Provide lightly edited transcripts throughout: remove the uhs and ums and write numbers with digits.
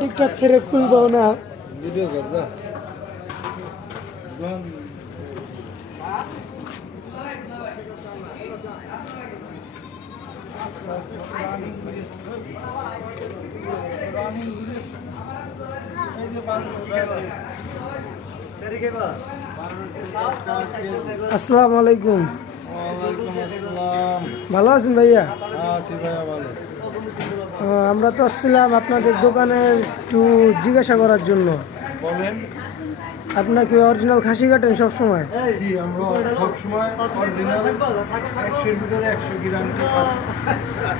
TikTok ফেরে খুলবো না। ভিডিও কর দা আসসালামু আলাইকুম। ওয়ালাইকুম আসসালাম। ভালো আছেন ভাইয়া? আছি ভাইয়া ভালো। আমরা তো আসছিলাম আপনাদের দোকানে একটু জিজ্ঞাসা করার জন্য। বলেন। আপনার কি অরিজিনাল খাসি কাটেন সব সময়? জি আমরা সবসময় অরিজিনাল 100 এর ভিতরে 100 গ্যারান্টি।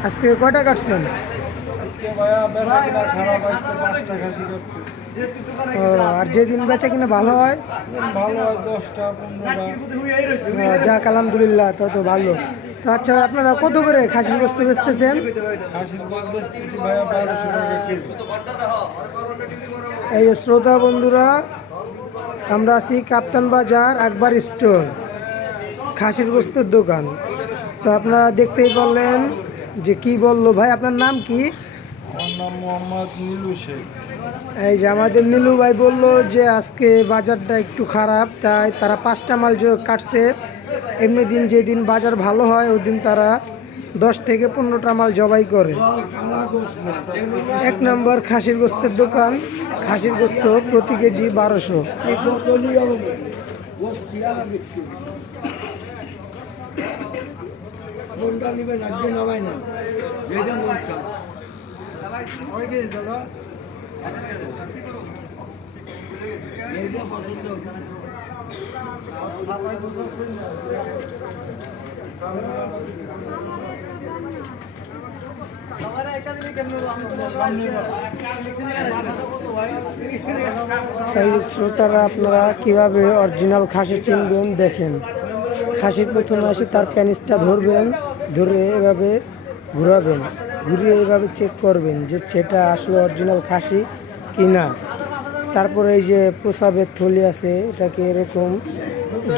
আজকে কয়টা কাটছেন? আজকে ভাইয়া বেচা কিনা খারাপ, আজকে 5টা খাসি কাটছে। আর যেদিন বেচা কিনা ভালো হয়? ভালো হয় 10টা 15টা। যাক আলহামদুলিল্লাহ, তত ভালো। তো আচ্ছা, আপনারা কত করে খাসির গোস্ত বেচতেছেন? খাসির গোস্ত বেচতেছি ভাইয়া 1200 টাকা কেজি। এই যে শ্রোতা বন্ধুরা, আমরা আছি কাপ্তান বাজার আকবর স্টোর, খাসির গোস্তের দোকান। তো আপনারা দেখতেই পারলেন যে কি বললো ভাই। আপনার নাম কি? আমার নাম মোহাম্মদ নীলু শেখ। এই যে আমাদের নীলু ভাই বললো যে আজকে বাজারটা একটু খারাপ, তাই তারা 5টা মাল কাটছে। এমনি দিন যেদিন বাজার ভালো হয় ওই দিন তারা 10 থেকে 15টা মাল জবাই করে। 1 নম্বর খাসির গোস্তের দোকান। খাসির গোস্ত প্রতি কেজি 1200। এই শ্রোতারা, আপনারা কিভাবে অরিজিনাল খাসি চিনবেন দেখেন। খাসির প্রথমে আসে তার প্যানিসটা ধরবেন, ধরে এভাবে ঘোরাবেন, ঘুরিয়ে এইভাবে চেক করবেন যে সেটা আসলে অরিজিনাল খাসি কি না। তারপরে এই যে প্রসাবের থলি আছে, এটাকে এরকম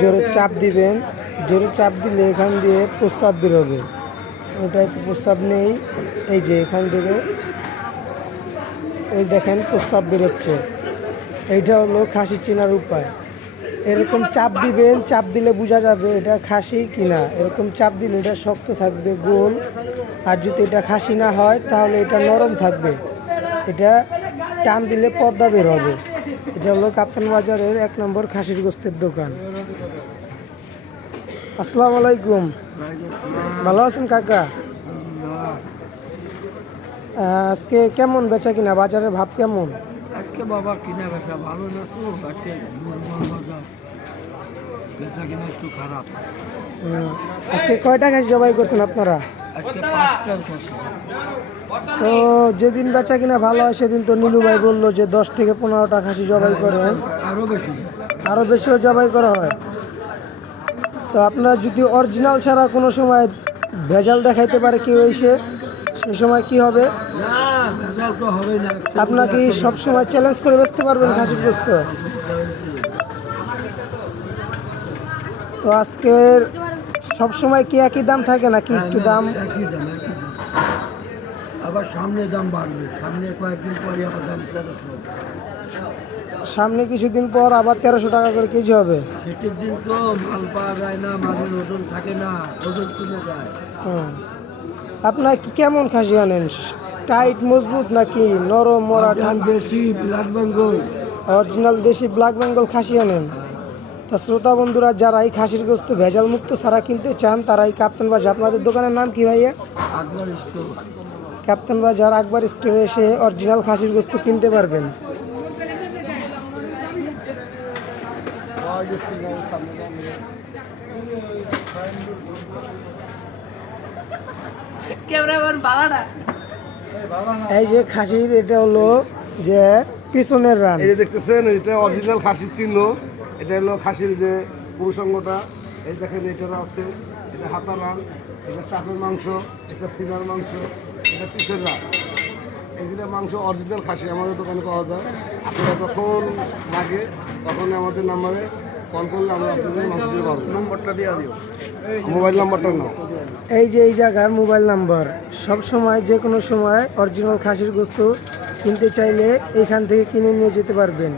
জোরে চাপ দিবেন। জোরে চাপ দিলে এখান দিয়ে প্রস্রাব বেরোবে। ওটাই তো প্রস্রাব নেই, এই যে এখান থেকে ওই দেখেন প্রস্রাব বেরোচ্ছে। এইটা হলো খাসি চেনার উপায়। এরকম চাপ দিবেন, চাপ দিলে বোঝা যাবে এটা খাসি কিনা। এরকম চাপ দিলে এটা শক্ত থাকবে, গোল। আর যদি এটা খাসি না হয় তাহলে এটা নরম থাকবে, এটা টান দিলে পর্দা বের হবে। এটা হলো কাপ্তান বাজারের 1 নম্বর খাসির গোস্তের দোকান। আসসালামু আলাইকুম। ভালো আছেন কাকা? আজকে কেমন বেচা কিনা? বাজারের ভাব কেমন? আজকে বাবা কিনা বেচা ভালো না তো, আজকে দুর্বল বাজার, বেচা কিনা একটু খারাপ। আজকে কয়টা খাসি জবাই করছেন আপনারা? আজকে 5টা খাসি। তো যেদিন বেচা কিনা ভালো হয় সেদিন তো নীলু ভাই বললো যে 10 থেকে 15টা খাসি জবাই করেন। আরও বেশি, আরও বেশিও জবাই করা হয়। তো আপনার যদি অরিজিনাল ছাড়া কোনো সময় ভেজাল দেখাইতে পারে কেউ এসে, সে সময় কি হবে? না ভেজাল তো হবে না। আপনাকে সব সময় চ্যালেঞ্জ করে বেচতে পারবেন খাসির গোস্ত? তো আজকের সব সময় কি একই দাম থাকে নাকি একটু দাম? একই দাম, একই দাম। আবার সামনে দাম বাড়বে, সামনে কয়েকদিন পরে আবার দাম 1300। সামনে কিছুদিন পর আবার 1300 টাকা করে কেজি হবে। শীতের দিন তো মাল পাওয়া যায় না, মালের ওজন থাকে না, ওজন কমে যায়। আপনার কি কেমন খাসি আনেন? টাইট মজবুত নাকি নরম মরা? দেশি ব্ল্যাক বেঙ্গল, অরিজিনাল দেশি ব্ল্যাক বেঙ্গল খাসি আনেন। তা শ্রোতা বন্ধুরা, যারা এই খাসির গোস্ত ভেজাল মুক্ত ছাড়া কিনতে চান তারা এই কাপ্তান বাজার, আপনাদের দোকানের নাম কি ভাইয়া? আকবর স্টোর। কাপ্তান বাজার আকবর স্টোরে এসে অরিজিনাল খাসির গোস্ত কিনতে পারবেন। এই যে খাসির, এটা হলো যে পিছনের রান। এই যে দেখতেছেন, এটা অরিজিনাল খাসির চিহ্ন। এটা হলো খাসির যে পুরুষাঙ্গটা, এই দেখেন এটারও আছে। এটা হাতার রান, এটা চাপের মাংস, এটা সিনার মাংস, এটা পিসের রান। এগুলো মাংস অরিজিনাল খাসি আমাদের দোকানে পাওয়া যায়। আপনারা যখন লাগে তখন আমাদের নাম্বারে কল করলে আমরা আপনাদের মাংস দিয়ে পাবো। নম্বরটা দিয়ে দিও, মোবাইল নাম্বারটা নাও। এই যে এই জায়গার মোবাইল নাম্বার, সব সময় যে কোনো সময় অরিজিনাল খাসির গোস্ত কিনতে চাইলে এখান থেকে কিনে নিয়ে যেতে পারবেন।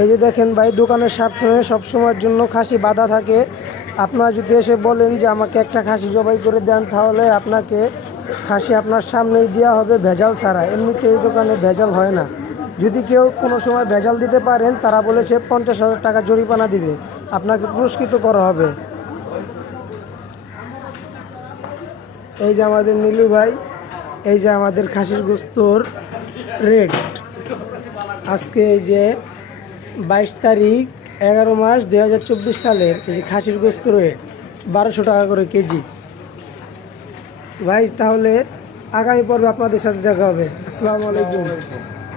এই যে দেখেন ভাই, দোকানের সামনে সবসময়ের জন্য খাসি বাঁধা থাকে। আপনারা যদি এসে বলেন যে আমাকে একটা খাসি জবাই করে দেন, তাহলে আপনাকে খাসি আপনার সামনেই দেওয়া হবে, ভেজাল ছাড়া। এমনিতে এই দোকানে ভেজাল হয় না। যদি কেউ কোনো সময় ভেজাল দিতে পারেন, তারা বলেছে 50,000 টাকা জরিমানা দিবে, আপনাকে পুরস্কৃত করা হবে। এই যে আমাদের নীলু ভাই, এই যে আমাদের খাসির গোস্তর রেট আজকে এই যে 22 তারিখ 11 মাস 2024 সালের এই যে খাসির গোস্ত রেট 1200 টাকা করে কেজি। ভাই তাহলে আগামী পর্বে আপনাদের সাথে দেখা হবে। আসসালামু আলাইকুম।